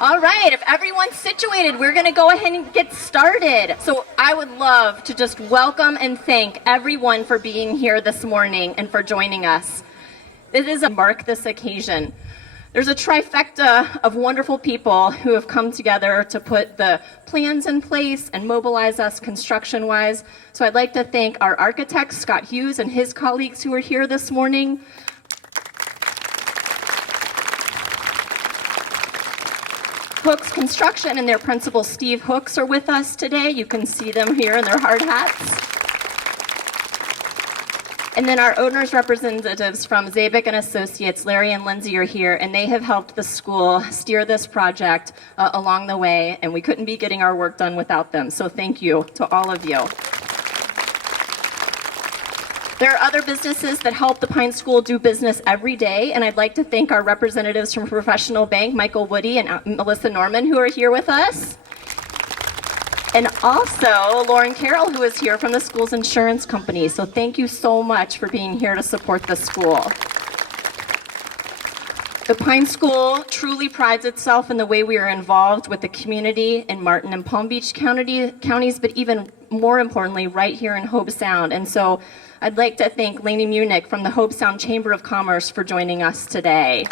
All right, if everyone's situated, we're going to go ahead and get started. So I would love to just welcome and thank everyone for being here this morning and for joining us. This is a mark this occasion. There's a trifecta of wonderful people who have come together to put the plans in place and mobilize us construction-wise. So I'd like to thank our architect, Scott Hughes, and his colleagues who are here this morning. Hooks Construction and their principal, Steve Hooks, are with us today. You can see them here in their hard hats. And then our owner's representatives from Zabik and Associates, Larry and Lindsay, are here, and they have helped the school steer this project along the way, and we couldn't be getting our work done without them. So thank you to all of you. There are other businesses that help the Pine School do business every day, and I'd like to thank our representatives from Professional Bank, Michael Woody and Melissa Norman, who are here with us. And also Lauren Carroll, who is here from the school's insurance company. So thank you so much for being here to support the school. The Pine School truly prides itself in the way we are involved with the community in Martin and Palm Beach counties, but even more importantly, right here in Hobe Sound. And so I'd like to thank Lainey Munich from the Hobe Sound Chamber of Commerce for joining us today.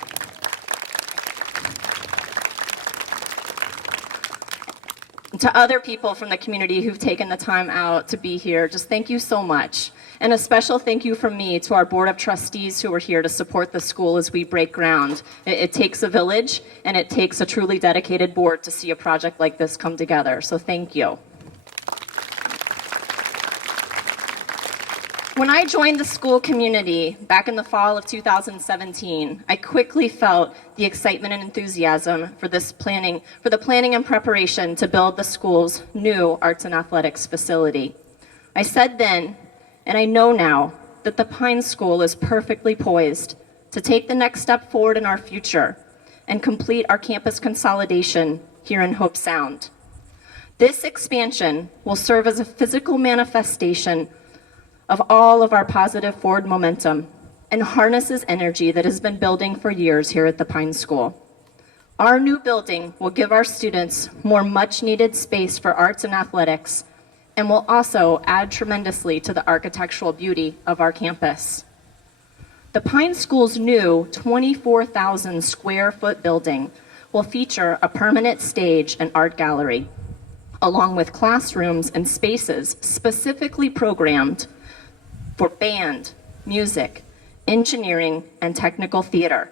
And to other people from the community who've taken the time out to be here, just thank you so much. And a special thank you from me to our Board of Trustees who are here to support the school as we break ground. It takes a village, and it takes a truly dedicated board to see a project like this come together. So thank you. When I joined the school community back in the fall of 2017, I quickly felt the excitement and enthusiasm for the planning and preparation to build the school's new arts and athletics facility. I said then, and I know now, that the Pine School is perfectly poised to take the next step forward in our future and complete our campus consolidation here in Hobe Sound. This expansion will serve as a physical manifestation of all of our positive forward momentum and harnesses energy that has been building for years here at the Pine School. Our new building will give our students more much-needed space for arts and athletics and will also add tremendously to the architectural beauty of our campus. The Pine School's new 24,000 square foot building will feature a permanent stage and art gallery, along with classrooms and spaces specifically programmed for band, music, engineering, and technical theater.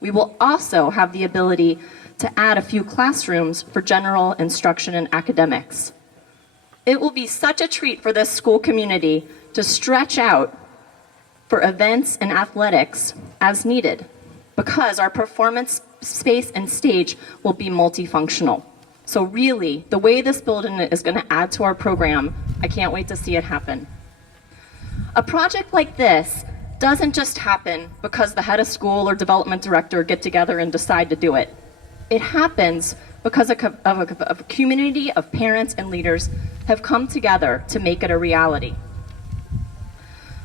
We will also have the ability to add a few classrooms for general instruction and academics. It will be such a treat for this school community to stretch out for events and athletics as needed, because our performance space and stage will be multifunctional. So really, the way this building is going to add to our program, I can't wait to see it happen. A project like this doesn't just happen because the head of school or development director get together and decide to do it. It happens because of a community of parents and leaders have come together to make it a reality.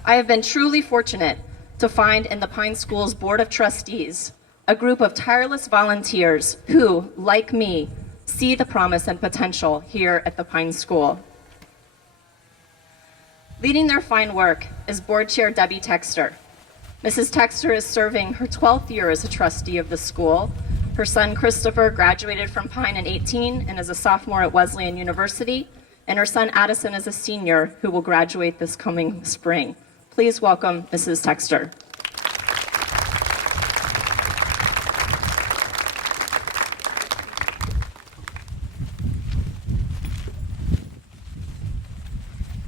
I have been truly fortunate to find in the Pine School's Board of Trustees a group of tireless volunteers who, like me, see the promise and potential here at the Pine School. Leading their fine work is Board Chair Debbie Texter. Mrs. Texter is serving her 12th year as a trustee of the school. Her son Christopher graduated from Pine in 2018 and is a sophomore at Wesleyan University, and her son Addison is a senior who will graduate this coming spring. Please welcome Mrs. Texter.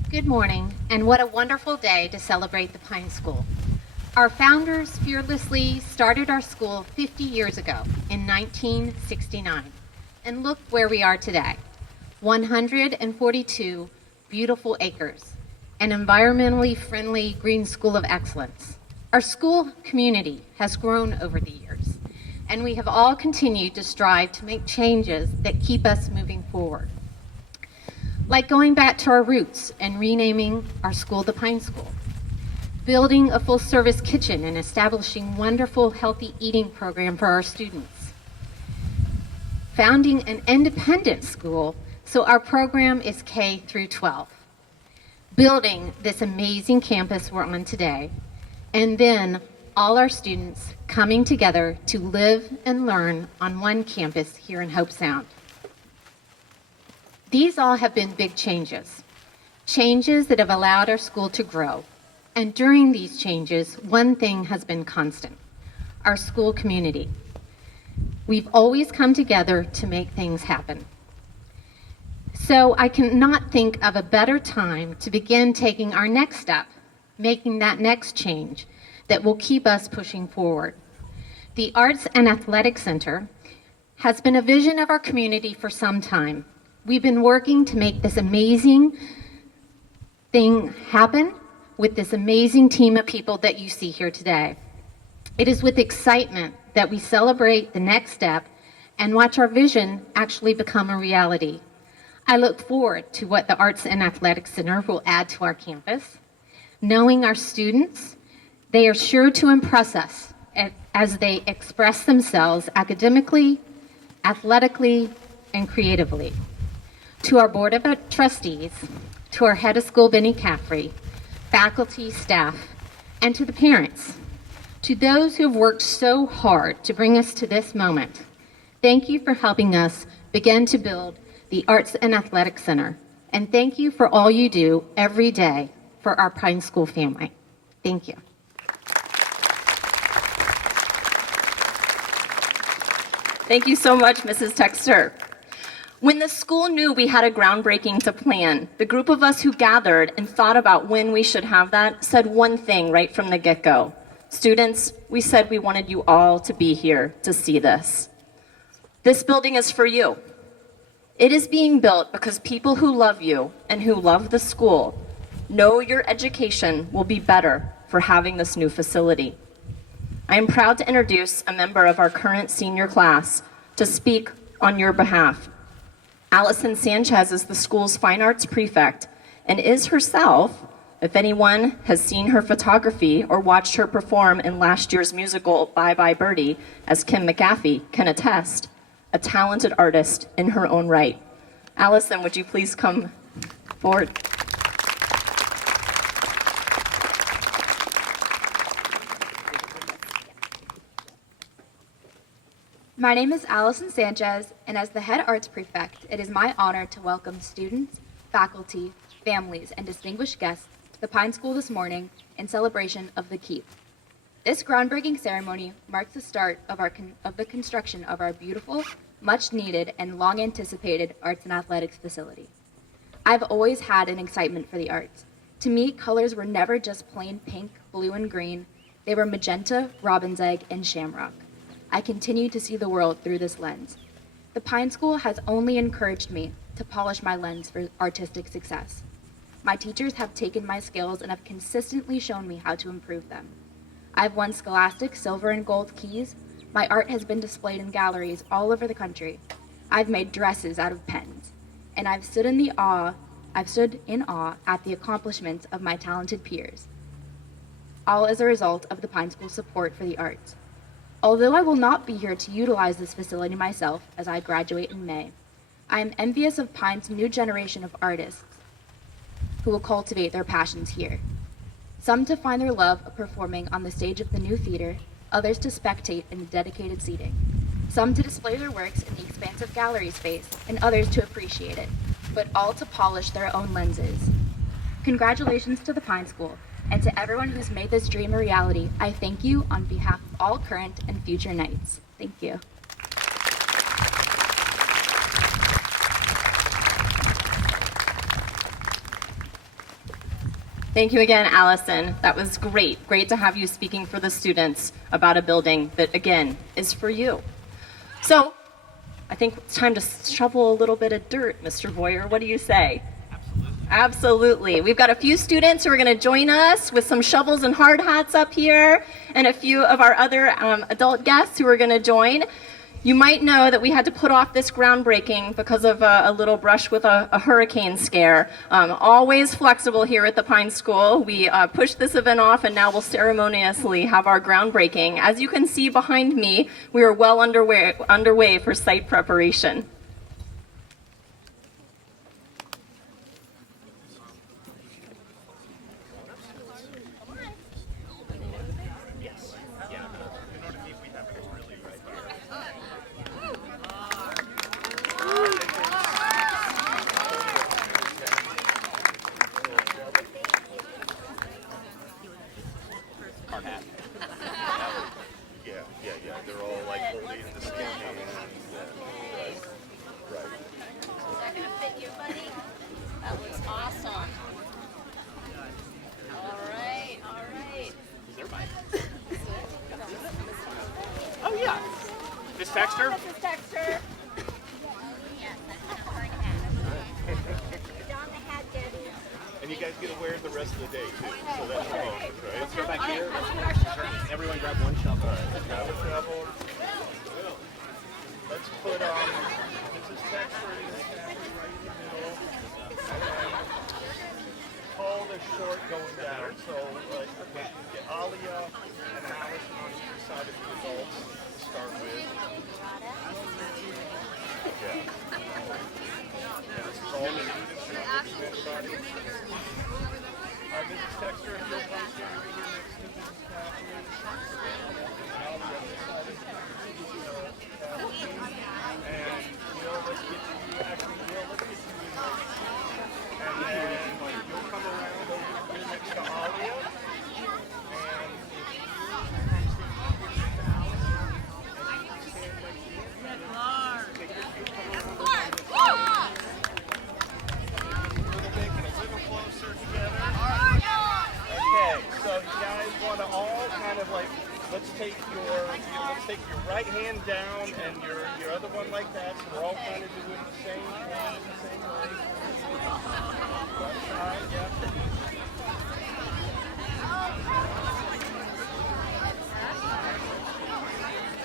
Good morning, and what a wonderful day to celebrate the Pine School. Our founders fearlessly started our school 50 years ago in 1969, and look where we are today. 142 beautiful acres, an environmentally friendly green school of excellence. Our school community has grown over the years, and we have all continued to strive to make changes that keep us moving forward. Like going back to our roots and renaming our school the Pine School, building a full-service kitchen and establishing wonderful healthy eating program for our students, founding an independent school so our program is K through 12, building this amazing campus we're on today, and then all our students coming together to live and learn on one campus here in Hope Sound. These all have been big changes that have allowed our school to grow. And during these changes, one thing has been constant: our school community. We've always come together to make things happen. So I cannot think of a better time to begin taking our next step, making that next change that will keep us pushing forward. The Arts and Athletics Center has been a vision of our community for some time. We've been working to make this amazing thing happen with this amazing team of people that you see here today. It is with excitement that we celebrate the next step and watch our vision actually become a reality. I look forward to what the Arts and Athletics Center will add to our campus. Knowing our students, they are sure to impress us as they express themselves academically, athletically, and creatively. To our Board of Trustees, to our head of school, Benny Caffrey, faculty, staff, and to the parents, to those who have worked so hard to bring us to this moment, thank you for helping us begin to build the Arts and Athletics Center. And thank you for all you do every day for our Pine School family. Thank you. Thank you so much, Mrs. Texter. When the school knew we had a groundbreaking to plan, the group of us who gathered and thought about when we should have that said one thing right from the get-go. Students, we said we wanted you all to be here to see this. This building is for you. It is being built because people who love you and who love the school know your education will be better for having this new facility. I am proud to introduce a member of our current senior class to speak on your behalf. Allison Sanchez is the school's fine arts prefect and is herself, if anyone has seen her photography or watched her perform in last year's musical Bye Bye Birdie, as Kim McAfee can attest, a talented artist in her own right. Allison, would you please come forward? My name is Allison Sanchez, and as the head arts prefect, it is my honor to welcome students, faculty, families, and distinguished guests to the Pine School this morning in celebration of the Keep. This groundbreaking ceremony marks the start of the construction of our beautiful, much-needed, and long-anticipated arts and athletics facility. I've always had an excitement for the arts. To me, colors were never just plain pink, blue, and green. They were magenta, robin's egg, and shamrock. I continue to see the world through this lens. The Pine School has only encouraged me to polish my lens for artistic success. My teachers have taken my skills and have consistently shown me how to improve them. I've won scholastic silver and gold keys. My art has been displayed in galleries all over the country. I've made dresses out of pens, and I've stood in awe at the accomplishments of my talented peers, all as a result of the Pine School's support for the arts. Although I will not be here to utilize this facility myself as I graduate in May, I am envious of Pine's new generation of artists who will cultivate their passions here. Some to find their love of performing on the stage of the new theater, others to spectate in the dedicated seating. Some to display their works in the expansive gallery space, and others to appreciate it, but all to polish their own lenses. Congratulations to the Pine School, and to everyone who's made this dream a reality. I thank you on behalf of all current and future Knights. Thank you. Thank you again, Allison. That was great. Great to have you speaking for the students about a building that, again, is for you. So, I think it's time to shovel a little bit of dirt, Mr. Boyer. What do you say? Absolutely. We've got a few students who are going to join us with some shovels and hard hats up here, and a few of our other adult guests who are going to join. You might know that we had to put off this groundbreaking because of a little brush with a hurricane scare. Always flexible here at the Pine School. We pushed this event off, and now we'll ceremoniously have our groundbreaking. As you can see behind me, we are well underway for site preparation. Yeah. They're all like holding the skin hand. Right. Is that gonna fit you, buddy? That looks awesome. All right. Oh yeah. Miss Texter? Mrs. Texter. Yes, that's a hard hat. Don the hat, Debbie. And you guys get to wear it the rest of the day too. So that's your bonus, right? Let's go back here. Everyone grab one shovel. All right, let's grab a shovel. Let's put Mrs. Texter in the statue right in the middle. And then call the short going down. So like get Alia and Allison on either side of the adults to start with. Yeah. This is all the students who are with everybody. All right, Mrs. Texter, if you'll come stand over here next to Mrs. Kathleen. I'll be on this side of Kathleen. And Will, let's get you, actually, Will, let's get you in there. And then you'll come around over here next to Alia. And if you stand next to Allison, and you can stand next to me. Okay, you come around over this side. A little bit, get a little closer together. Okay, so you guys want to all kind of like, let's take your right hand down and your other one like that. So we're all kind of doing the same thing, the same way. One side, yeah.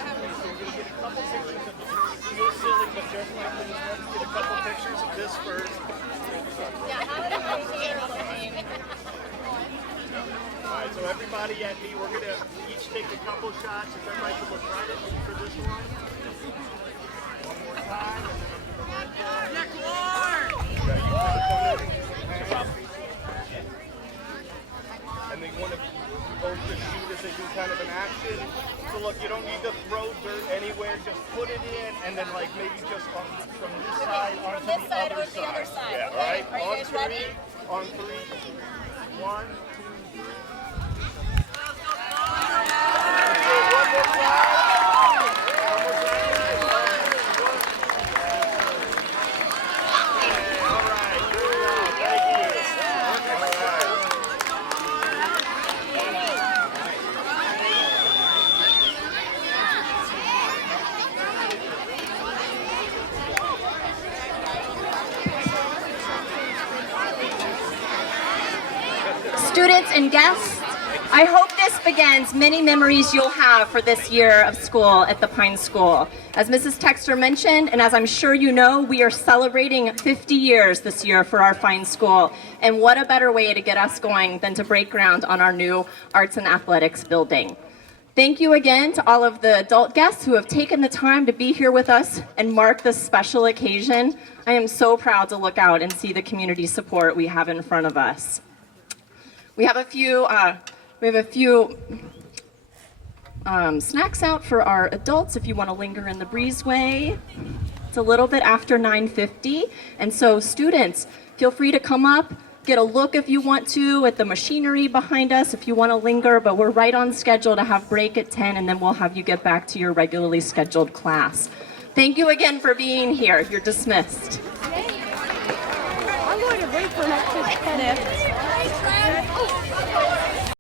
Okay, so we're gonna get a couple pictures of this. It feels silly, but just like this, let's get a couple pictures of this first. Alright, so everybody at me, we're going to each take a couple shots. If everybody can look right at me for this one. One more time. And then I'm going to you want to come in. And they want to both just shoot as they do kind of an action. So look, you don't need to throw dirt anywhere. Just put it in and then like maybe just from this side onto this the side other or the other side. Yeah, Okay. alright? Are you guys ready? On three. 1, 2, 3. Students and guests, I hope this begins many memories you'll have for this year of school at the Pine School. As Mrs. Texter mentioned, and as I'm sure you know, we are celebrating 50 years this year for our fine school. And what a better way to get us going than to break ground on our new Arts and Athletics building. Thank you again to all of the adult guests who have taken the time to be here with us and mark this special occasion. I am so proud to look out and see the community support we have in front of us. We have a few snacks out for our adults if you want to linger in the breezeway. It's a little bit after 9:50, and so students, feel free to come up, get a look if you want to at the machinery behind us if you want to linger, but we're right on schedule to have break at 10, and then we'll have you get back to your regularly scheduled class. Thank you again for being here. You're dismissed. I'm going to wait for an extra 10 minutes.